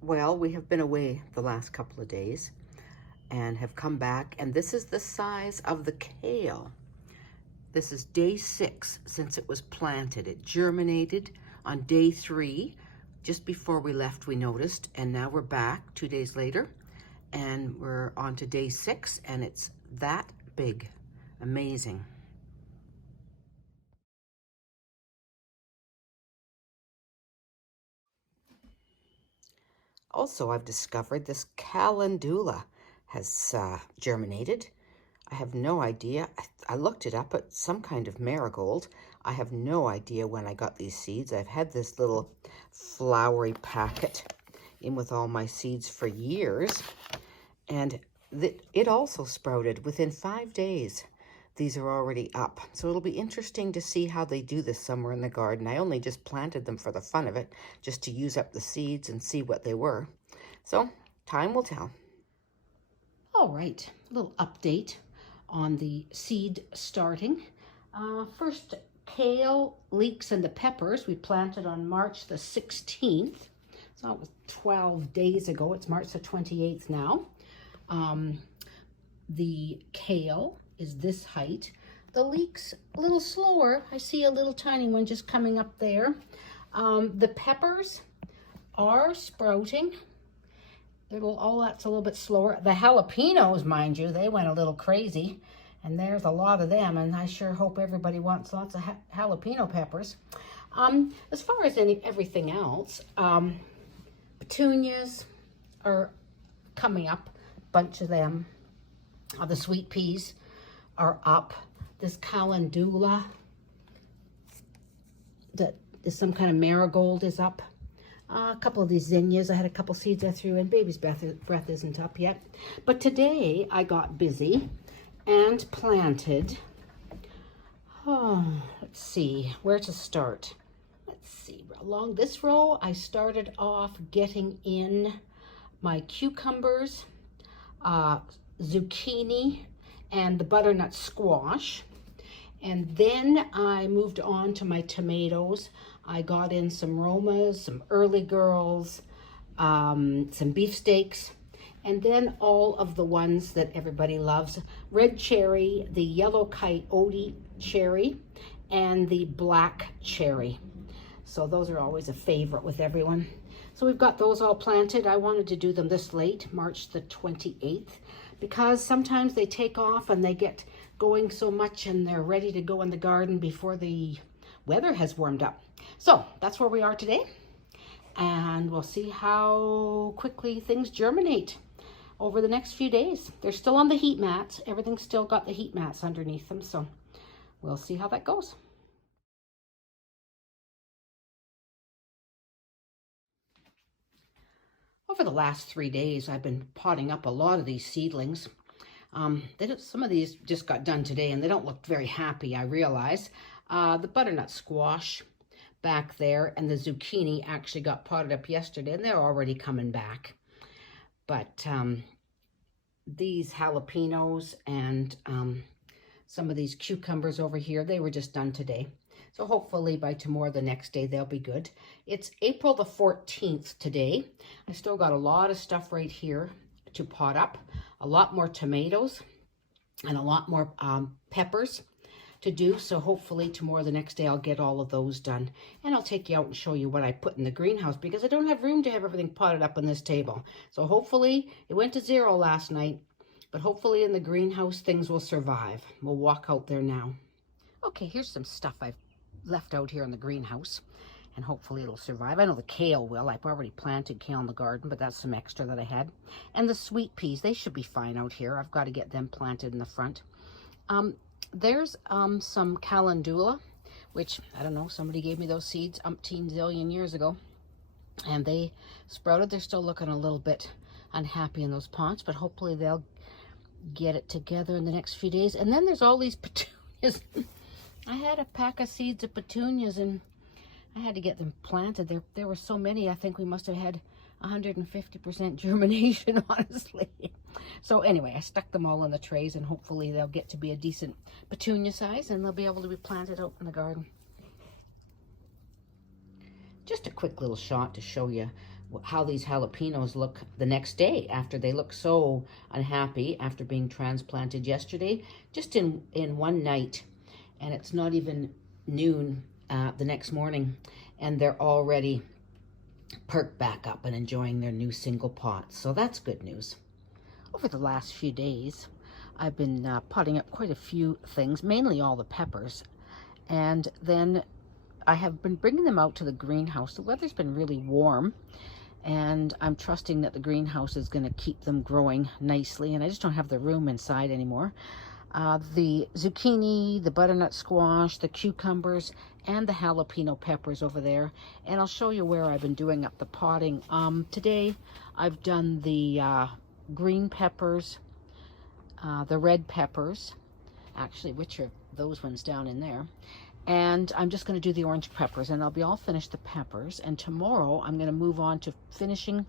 Well, we have been away the last couple of days and have come back, and this is the size of the kale. This is day 6 since it was planted. It germinated on day 3. Just before we left, we noticed, and now we're back 2 days later, and we're on to day 6, and it's that big. Amazing. Also, I've discovered this calendula has germinated. I have no idea. I looked it up. It's some kind of marigold. I have no idea when I got these seeds. I've had this little flowery packet in with all my seeds for years. And it also sprouted within 5 days. These are already up. So it'll be interesting to see how they do this somewhere in the garden. I only just planted them for the fun of it, just to use up the seeds and see what they were. So time will tell. All right, a little update on the seed starting. First, kale, leeks, and the peppers we planted on March the 16th. So it was 12 days ago. It's March the 28th now. The kale is this height. The leeks, a little slower. I see a little tiny one just coming up there. The peppers are sprouting. That's a little bit slower. The jalapenos, mind you, they went a little crazy. And there's a lot of them, and I sure hope everybody wants lots of jalapeno peppers. As far as everything else, petunias are coming up, a bunch of them. The sweet peas are up. This calendula, that is some kind of marigold, is up. A couple of these zinnias, I had a couple seeds I threw in. Baby's breath isn't up yet. But today I got busy and planted. Let's see, where to start. Let's see, along this row, I started off getting in my cucumbers, zucchini, and the butternut squash. And then I moved on to my tomatoes. I got in some Romas, some early girls, some beefsteaks, and then all of the ones that everybody loves. Red cherry, the yellow coyote cherry, and the black cherry. So those are always a favorite with everyone. So we've got those all planted. I wanted to do them this late, March the 28th, because sometimes they take off and they get going so much and they're ready to go in the garden before the weather has warmed up. So that's where we are today, and we'll see how quickly things germinate over the next few days. They're still on the heat mats. Everything's still got the heat mats underneath them, so we'll see how that goes. Over the last 3 days, I've been potting up a lot of these seedlings. Some of these just got done today, and they don't look very happy, I realize. The butternut squash back there and the zucchini actually got potted up yesterday, and they're already coming back. But these jalapenos and some of these cucumbers over here, they were just done today. So hopefully by tomorrow, the next day, they'll be good. It's April the 14th today. I still got a lot of stuff right here to pot up. A lot more tomatoes and a lot more peppers to do. So hopefully tomorrow, the next day, I'll get all of those done. And I'll take you out and show you what I put in the greenhouse, because I don't have room to have everything potted up on this table. So hopefully, it went to 0 last night, but hopefully in the greenhouse, things will survive. We'll walk out there now. Okay, here's some stuff I've left out here in the greenhouse, and hopefully it'll survive. I know the kale will. I've already planted kale in the garden, but that's some extra that I had. And the sweet peas, they should be fine out here. I've got to get them planted in the front. There's some calendula, which, I don't know, somebody gave me those seeds umpteen zillion years ago, and they sprouted. They're still looking a little bit unhappy in those pots, but hopefully they'll get it together in the next few days. And then there's all these petunias. I had a pack of seeds of petunias, and I had to get them planted. There were so many, I think we must have had 150% germination, honestly. So anyway, I stuck them all in the trays, and hopefully they'll get to be a decent petunia size, and they'll be able to be planted out in the garden. Just a quick little shot to show you how these jalapenos look the next day after they look so unhappy after being transplanted yesterday, just in one night. And it's not even noon the next morning, and they're already perked back up and enjoying their new single pots. So that's good news. Over the last few days, I've been potting up quite a few things, mainly all the peppers. And then I have been bringing them out to the greenhouse. The weather's been really warm, and I'm trusting that the greenhouse is going to keep them growing nicely, and I just don't have the room inside anymore. The zucchini, the butternut squash, the cucumbers, and the jalapeno peppers over there. And I'll show you where I've been doing up the potting. Today I've done the green peppers, the red peppers, actually, which are those ones down in there. And I'm just going to do the orange peppers, and I'll be all finished the peppers. And tomorrow I'm going to move on to finishing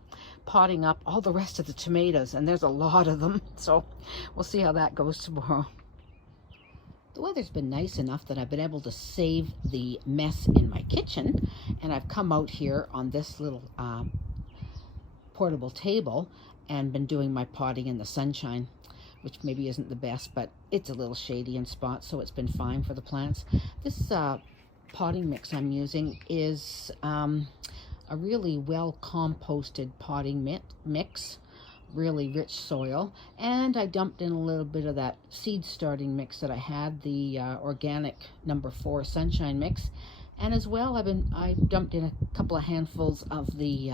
potting up all the rest of the tomatoes, and there's a lot of them. So we'll see how that goes tomorrow. The weather's been nice enough that I've been able to save the mess in my kitchen, and I've come out here on this little portable table and been doing my potting in the sunshine, which maybe isn't the best, but it's a little shady in spots, so it's been fine for the plants. This potting mix I'm using is a really well composted potting mix, really rich soil, and I dumped in a little bit of that seed starting mix that I had, the organic number 4 sunshine mix. And as well, I dumped in a couple of handfuls of the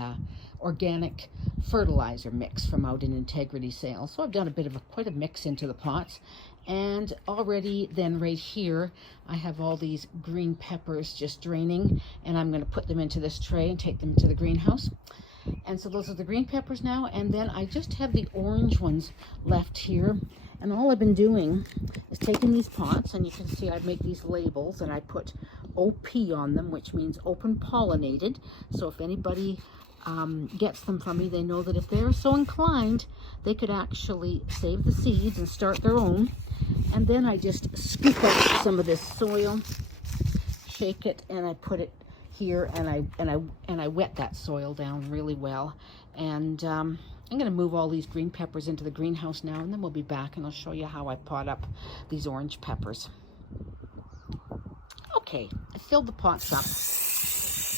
organic fertilizer mix from out in Integrity Sales. So I've done a bit of quite a mix into the pots. And already then right here, I have all these green peppers just draining, and I'm going to put them into this tray and take them to the greenhouse. And so those are the green peppers now, and then I just have the orange ones left here. And all I've been doing is taking these pots, and you can see I make these labels, and I put OP on them, which means open pollinated. So if anybody gets them from me, they know that if they're so inclined, they could actually save the seeds and start their own. And then I just scoop out some of this soil, shake it, and I put it here, and I wet that soil down really well. And I'm going to move all these green peppers into the greenhouse now, and then we'll be back and I'll show you how I pot up these orange peppers. Okay, I filled the pots up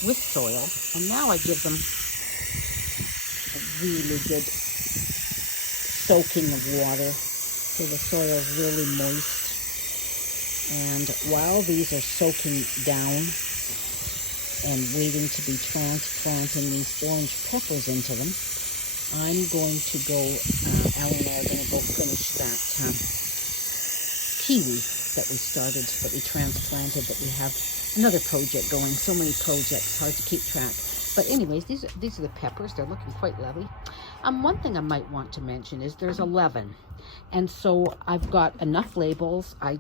with soil, and now I give them a really good soaking of water so the soil is really moist. And while these are soaking down and waiting to be transplanting these orange peppers into them, I'm going to go, Alan and I are going to go finish that kiwi that we started, that we transplanted, that we have another project going. So many projects, hard to keep track. But anyways, these are the peppers. They're looking quite lovely. One thing I might want to mention is there's 11. And so I've got enough labels. I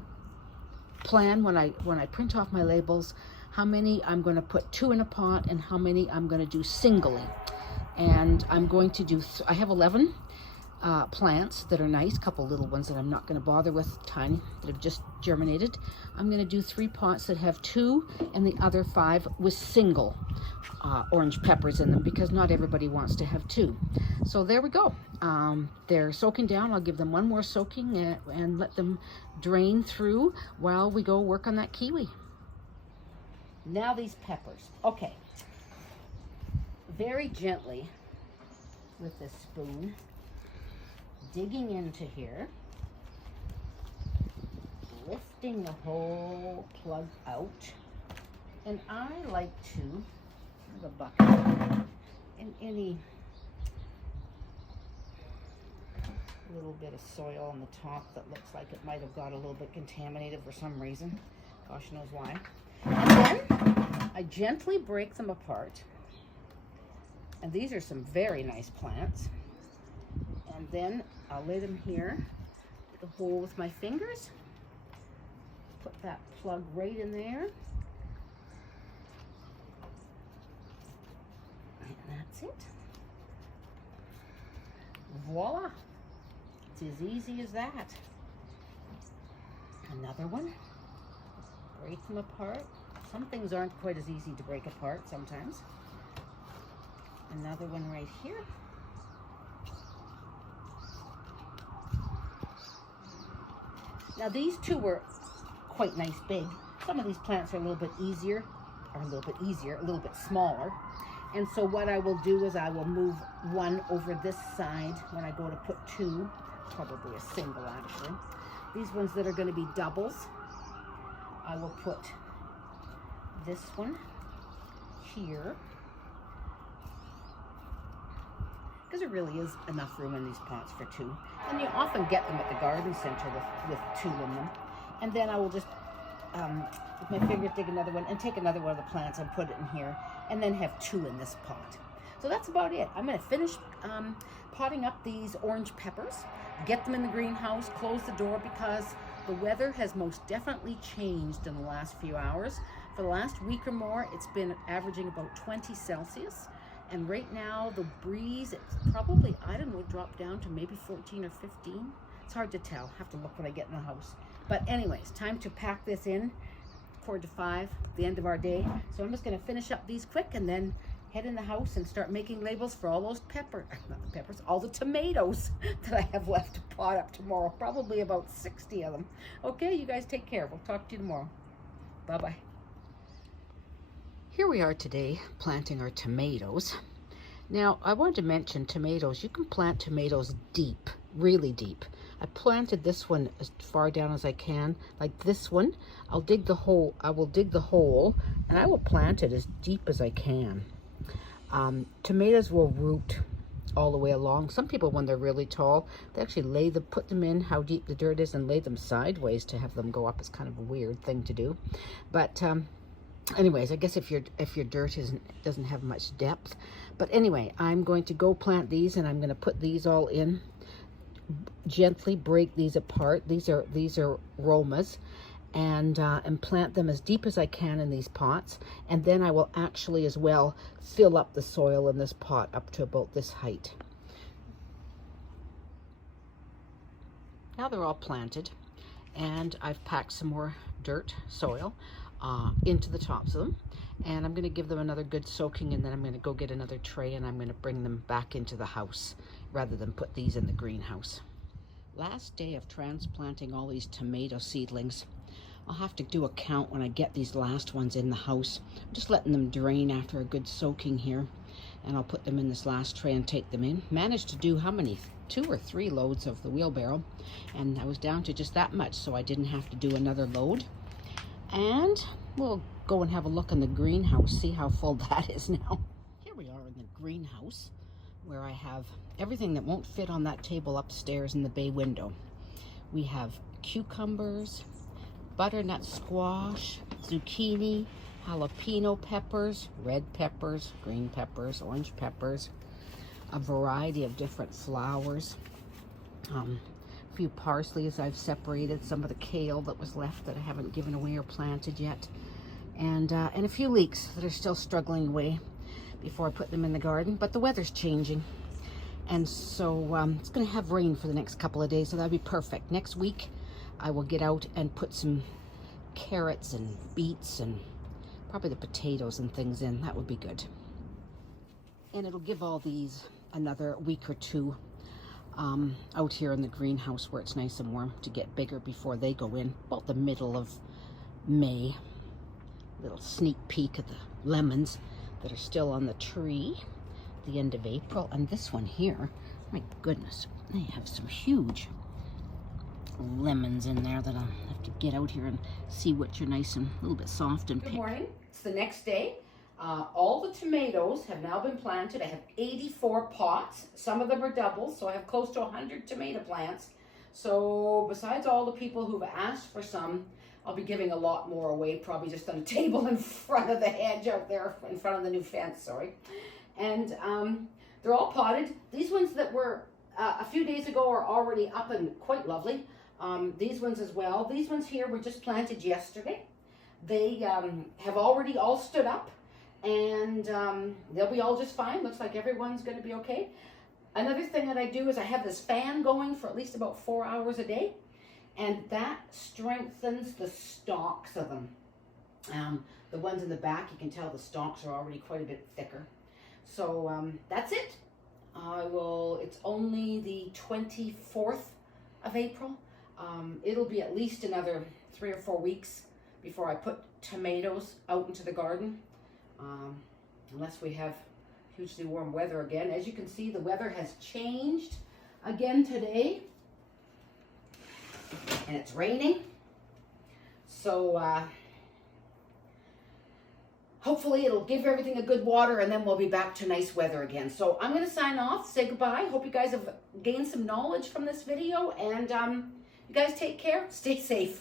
plan when I print off my labels how many I'm going to put 2 in a pot and how many I'm going to do singly. And I'm going to do, I have 11 plants that are nice, a couple little ones that I'm not going to bother with, tiny, that have just germinated. I'm going to do 3 pots that have 2 and the other 5 with single orange peppers in them, because not everybody wants to have 2. So there we go. They're soaking down. I'll give them one more soaking and let them drain through while we go work on that kiwi. Now these peppers. Okay. Very gently with this spoon, digging into here, lifting the whole plug out. And I like to, the bucket, in any little bit of soil on the top that looks like it might have got a little bit contaminated for some reason. Gosh knows why. And then I gently break them apart. And these are some very nice plants. And then I'll lay them here, the hole with my fingers. Put that plug right in there. And that's it. Voila. It's as easy as that. Another one. Break them apart. Some things aren't quite as easy to break apart sometimes. Another one right here. Now these two were quite nice big. Some of these plants are a little bit smaller. And so what I will do is I will move one over this side when I go to put two, probably a single actually. These ones that are going to be doubles, I will put this one here, because there really is enough room in these pots for two. And you often get them at the garden center with two in them. And then I will just, with my fingers, dig another one and take another one of the plants and put it in here, and then have two in this pot. So that's about it. I'm going to finish potting up these orange peppers, get them in the greenhouse, close the door, because the weather has most definitely changed in the last few hours. For the last week or more, it's been averaging about 20 Celsius. And right now, the breeze, it's probably, I don't know, dropped down to maybe 14 or 15. It's hard to tell. Have to look when I get in the house. But anyways, time to pack this in. 4 to 5, the end of our day. So I'm just going to finish up these quick and then head in the house and start making labels for all those all the tomatoes that I have left to pot up tomorrow. Probably about 60 of them. Okay, you guys take care. We'll talk to you tomorrow. Bye-bye. Here we are today planting our tomatoes. Now, I wanted to mention tomatoes. You can plant tomatoes deep, really deep. I planted this one as far down as I can, like this one. I will dig the hole, and I will plant it as deep as I can. Tomatoes will root all the way along. Some people, when they're really tall, they actually put them in how deep the dirt is and lay them sideways to have them go up. It's kind of a weird thing to do. But anyways, I guess if your dirt doesn't have much depth. But anyway, I'm going to go plant these, and I'm going to put these all in. Gently break these apart. These are Romas, and plant them as deep as I can in these pots. And then I will actually as well fill up the soil in this pot up to about this height. Now they're all planted, and I've packed some more soil into the tops of them, and I'm going to give them another good soaking, and then I'm going to go get another tray, and I'm going to bring them back into the house rather than put these in the greenhouse. Last day of transplanting all these tomato seedlings. I'll have to do a count when I get these last ones in the house. I'm just letting them drain after a good soaking here, and I'll put them in this last tray and take them in. Managed to do how many? 2 or 3 loads of the wheelbarrow, and I was down to just that much, so I didn't have to do another load. And we'll go and have a look in the greenhouse, see how full that is now. Here we are in the greenhouse, where I have everything that won't fit on that table upstairs in the bay window. We have cucumbers, butternut squash, zucchini, jalapeno peppers, red peppers, green peppers, orange peppers, a variety of different flowers, a few parsleys I've separated, some of the kale that was left that I haven't given away or planted yet, and a few leeks that are still struggling away before I put them in the garden. But the weather's changing, and so it's going to have rain for the next couple of days, so that'll be perfect. Next week I will get out and put some carrots and beets and probably the potatoes and things in. That would be good. And it'll give all these another week or two out here in the greenhouse where it's nice and warm to get bigger before they go in about the middle of May. Little sneak peek at the lemons that are still on the tree at the end of April. And this one here, my goodness, they have some huge lemons in there that I'll have to get out here and see which are nice and a little bit soft and pick. Good morning. It's the next day. All the tomatoes have now been planted. I have 84 pots. Some of them are doubles, so I have close to 100 tomato plants. So besides all the people who've asked for some, I'll be giving a lot more away, probably just on a table in front of the hedge out there, in front of the new fence, sorry. And they're all potted. These ones that were a few days ago are already up and quite lovely. These ones as well. These ones here were just planted yesterday. They have already all stood up, and they'll be all just fine. Looks like everyone's going to be okay. Another thing that I do is I have this fan going for at least about 4 hours a day, and that strengthens the stalks of them. The ones in the back, you can tell the stalks are already quite a bit thicker. So that's it. It's only the 24th of April. It'll be at least another 3 or 4 weeks before I put tomatoes out into the garden, unless we have hugely warm weather again. As you can see, the weather has changed again today, and it's raining. So hopefully it'll give everything a good water, and then we'll be back to nice weather again. So I'm going to sign off, say goodbye. Hope you guys have gained some knowledge from this video, and you guys take care, stay safe.